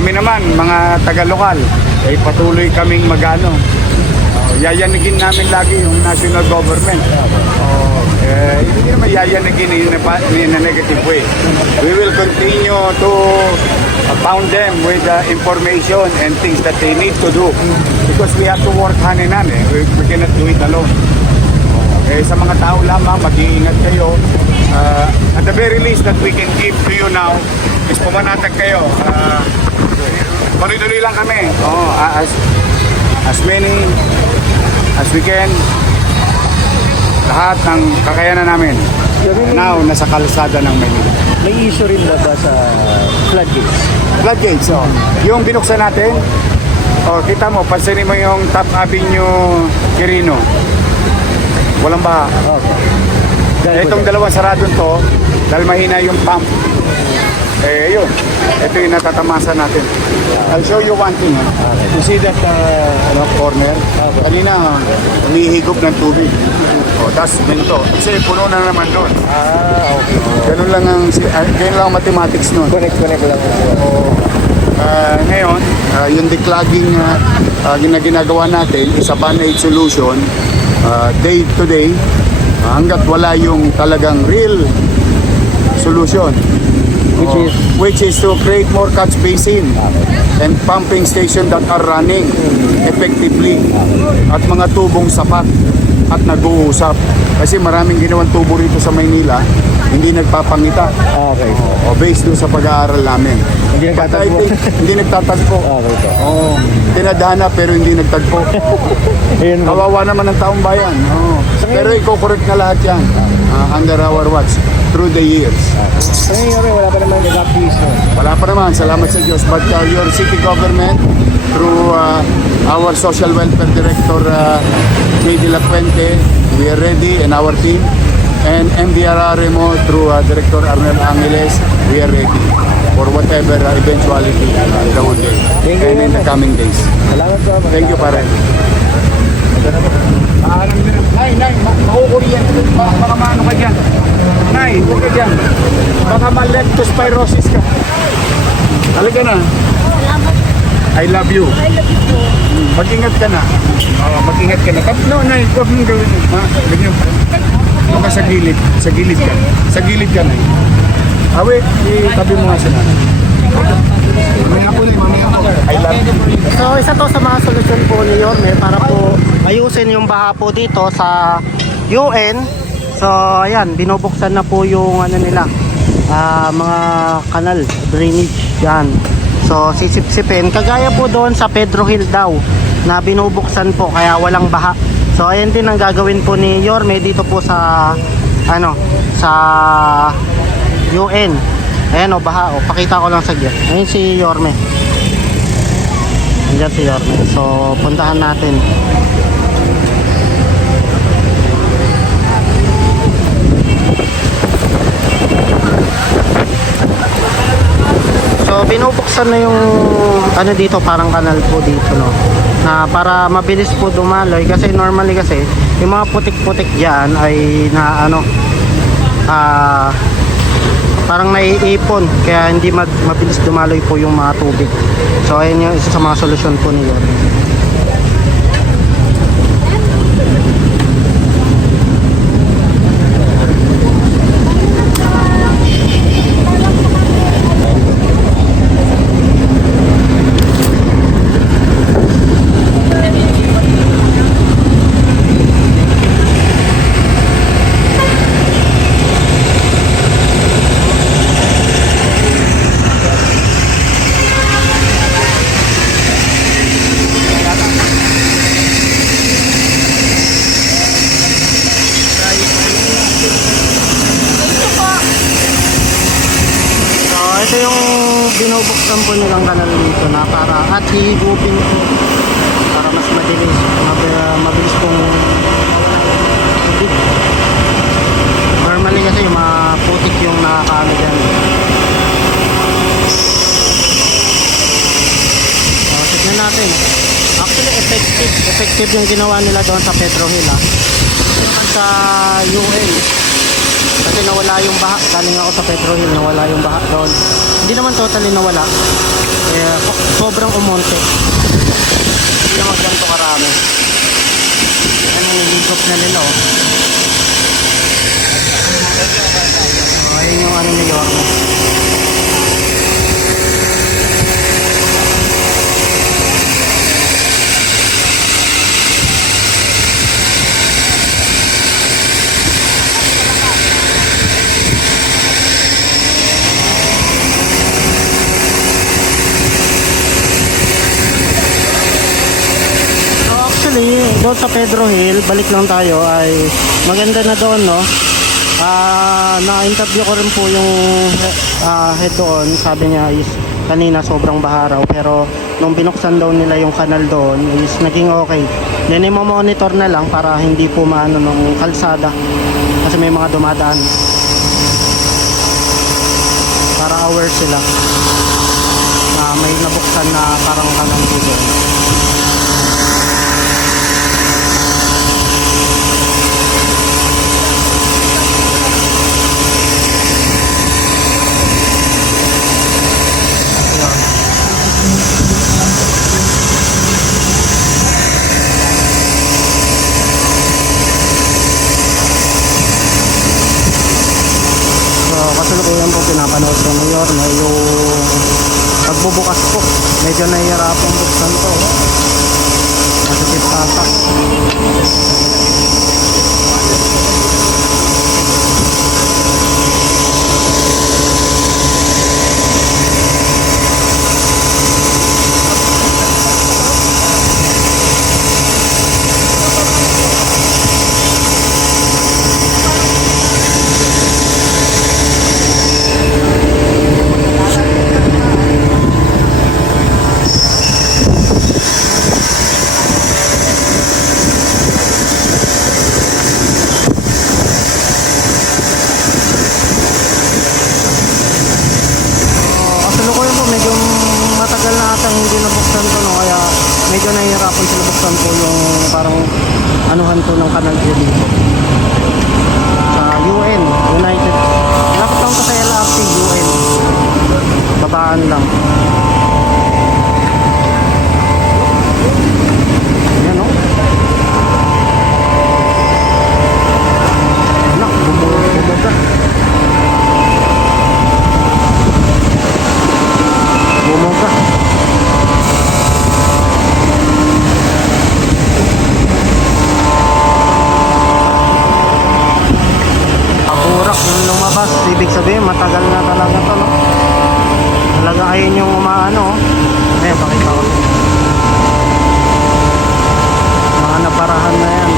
Kami naman, mga taga-lokal, ay patuloy kaming magano. Yayanigin namin lagi yung national government. Hindi naman yayanigin in a negative way. We will continue to pound them with information and things that they need to do because we have to work hand in hand. We cannot do it alone. Sa mga tao lamang, mag-iingat kayo. At the very least that we can give to you now is pumanatag kayo. Tuloy-tuloy lang kami. As many as we can, lahat ng kakayanan namin. Now, nasa kalsada ng Manila. May issue rin ba sa floodgates? Floodgates, yung binuksan natin, kita mo, pansinin mo yung Top Avenue Quirino. Walang baha. Okay. Itong dalawang sarado to, dahil mahina yung pump. Yun. Ito yung natatamasa natin. I'll show you one thing. You see that corner? Kanina, umihigop ng tubig. Tapos ganito. Kasi puno na naman doon. Okay. Ganun lang ang mathematics nun. Connect lang. Ngayon, yung declogging na ginagawa natin is a band-aid solution day to day hanggat wala yung talagang real solution. Which is to create more catch basin and pumping station that are running effectively at mga tubong sapat at nag-uusap. Kasi maraming ginawang tubo rito sa Maynila, hindi nagpapangita. Okay. Based doon sa pag-aaral namin. Hindi nagtatagpo. Hindi nagtatagpo. Okay. Tinadhana pero hindi nagtagpo. Kawawa naman ng taong bayan. Pero i-correct na lahat yan under our watch through the years. So ngayon, wala pa naman nag-updates. Wala pa naman, salamat sa Diyos. But your city government, through our social welfare director, Jay De La Puente, we are ready and our team. And MDRRMO, through Director Arnel Angeles, we are ready for whatever eventuality the whole day and in the coming days. Salamat po. Thank you, pare. Nay, makukuliyan. Baka maano ka dyan. Nay, huwag ka dyan. Baka ma-leptospirosis ka. Talaga na. I love you. Mag-ingat ka na. Mag-ingat ka na. No, Nay, huwag mong gawin. Ganyan pa. Huwag ka sa gilid. Sa gilid ka. Sa gilid ka, Nay. Wait, itabi mo nga sa nanay. Mamaya po, I love you. So isa to sa mga solusyon po ni Yorme para po ayusin yung baha po dito sa UN. So ayan, binubuksan na po yung nila, mga kanal, drainage yan. So sisip-sipin, kagaya po doon sa Pedro Hill daw na binubuksan po kaya walang baha. So ayan din ang gagawin po ni Yorme dito po sa sa UN. Ayan baha pakita ko lang sa gear. Ayun si Yorme. Andiyan si Yorme. So puntahan natin. So binubuksan na yung dito, parang kanal po dito, no, na para mabilis po dumaloy kasi normally kasi yung mga putik-putik diyan ay na parang naiipon kaya hindi mabilis dumaloy po yung mga tubig. So ayun yung isa sa mga solusyon po niyo. Ito yung binubuksan po nilang kanal dito na para at hihigupin po para mas mabilis pong tubig. Normally kasi yung mga putik yung nakakaano dyan. Tignan natin. Actually effective yung ginawa nila doon sa Pedro Hill sa UN. Kasi nawala yung baha. Galing ako sa Pedro Hill, nawala yung baha doon. Hindi naman totally nawala. sobrang umonte. Hindi naman ganito karami. Ayan, nilihigop na nila oh. So, ayun yung ano ni Yorme. Actually, doon sa Pedro Hill, balik lang tayo, ay maganda na doon, no? Na-interview ko rin po yung head doon. Sabi niya is kanina sobrang baha raw, pero nung binuksan daw nila yung kanal doon is naging okay. Then i-monitor na lang para hindi po maano ng kalsada kasi may mga dumadaan. Para aware sila na may nabuksan na parang kanal dito. Kasalukuyan po pinapanood ko ngayon na yung pagbubukas po. Medyo nahihirapang buksan to. Kasi tip-tatak. Medyo matagal na atang hindi nabuksan to, no? Kaya medyo nahihirapan sila buksan po yung parang anuhan to ng kanal dito sa UN, United. Lapit lang to sa LRT, UN. Babaan lang. Ayan, no? Anak, bumubuga. Bumuga. Burak yung lumabas. Ibig sabihin matagal na talaga to, no? Talaga ayun yung umaano. Ayan, pakita ko. Mga naparahan na yan.